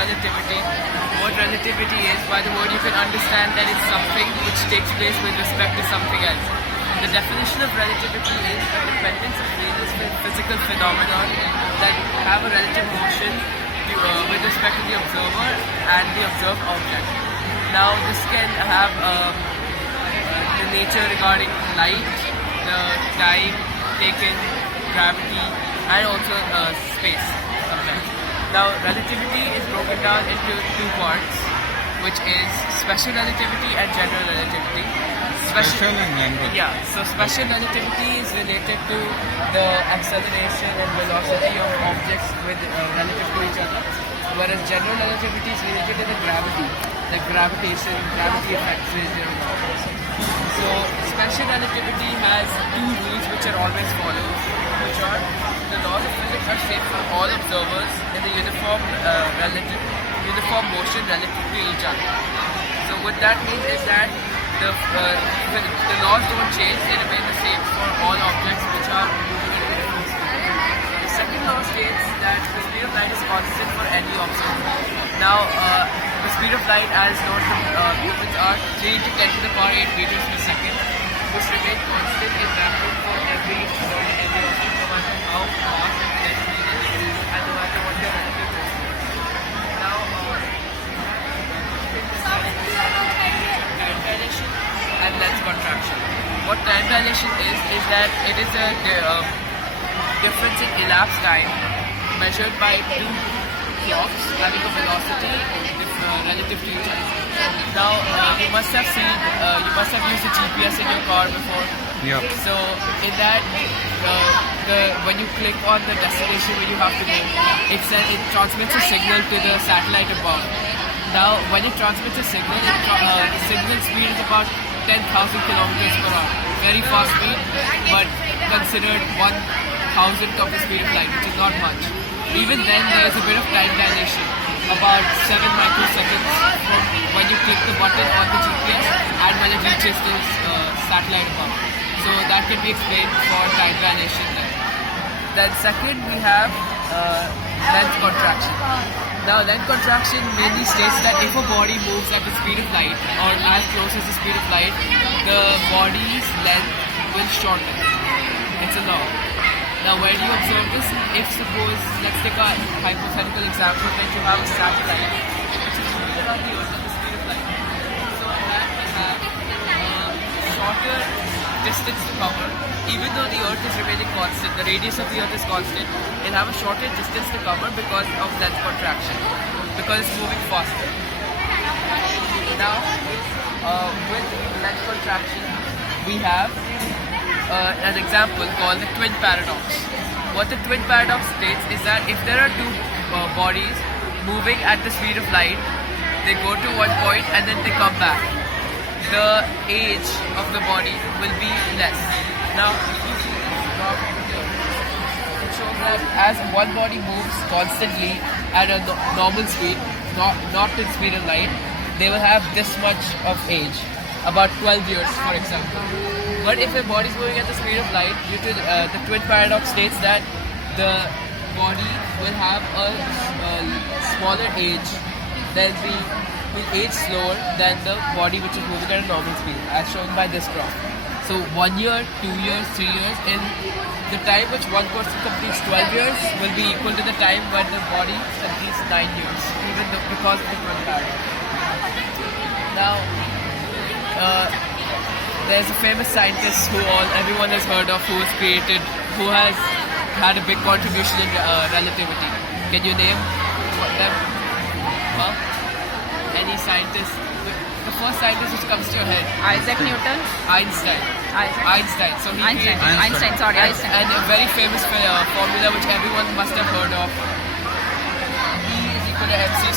relativity. What relativity is, by the word you can understand that it's something which takes place with respect to something else. The definition of relativity is the dependence of various physical phenomena that have a relative motion with respect to the observer and the observed object. Now this can have the nature regarding light, the time taken, gravity, and also space sometimes. Now relativity is broken down into two parts, which is special relativity and general relativity. Special and general. Yeah, so special relativity is related to the acceleration and velocity of objects with relative to each other, whereas general relativity is related to the gravity, the gravitation, gravity effects related to objects. So special relativity has two rules which are always followed, which are the laws of physics are same for all observers in the uniform motion relative to each other. So what that means is that the laws don't change, they remain the same for all objects which are moving in different speed. The second law states that the speed of light is constant for any observer. Now, the speed of light as known from humans are 3 to 10 to the power 8 meters per second, which remain constant in vacuum for every point in the object, no matter how fast the speed is and no matter what the relative distance is. Now, time dilation and lens contraction. What time dilation is that it is a difference in elapsed time measured by two clocks having a velocity relative to each other. Now you must have used the GPS in your car before. Yep. So in that, when you click on the destination where you have to go, it transmits a signal to the satellite above. Now, when it transmits a signal, the signal speed is about 10,000 kilometers per hour. Very fast speed, but considered 1,000th of the speed of light, which is not much. Even then, there is a bit of time dilation, about 7 microseconds from when you click the button on the GPS and when it reaches the satellite above. So that can be explained for time dilation then. Then second, we have lens contraction. Now, lens contraction mainly states that if a body moves at the speed of light or as close as the speed of light, the body's length will shorten. It's a law. Now, where do you observe this? If suppose, let's take a hypothetical example that you have a satellite which is moving around the Earth at the speed of light. So that will have a shorter distance to cover, even though the Earth is remaining constant, the radius of the Earth is constant, it'll have a shorter distance to cover because of lens contraction, because it's moving faster. Now, with lens contraction, we have an example called the twin paradox. What the twin paradox states is that if there are two bodies moving at the speed of light, they go to one point and then they come back. The age of the body will be less. Now, if you see this graph over here, it shows that as one body moves constantly at a normal speed, not to the speed of light, they will have this much of age, about 12 years, for example. But if a body is moving at the speed of light, due to the twin paradox states that the body will have a smaller age, will age slower than the body which is moving at a normal speed, as shown by this graph. So 1 year, 2 years, 3 years, in the time which one person completes 12 years will be equal to the time when the body completes 9 years, even because of the twin paradox. Now, there's a famous scientist who everyone has heard of, who has had a big contribution in relativity. Can you name them? Huh? Any scientist? The first scientist which comes to your head. Isaac Newton? Einstein. So he created Einstein. And a very famous formula which everyone must have heard of. E is equal to mc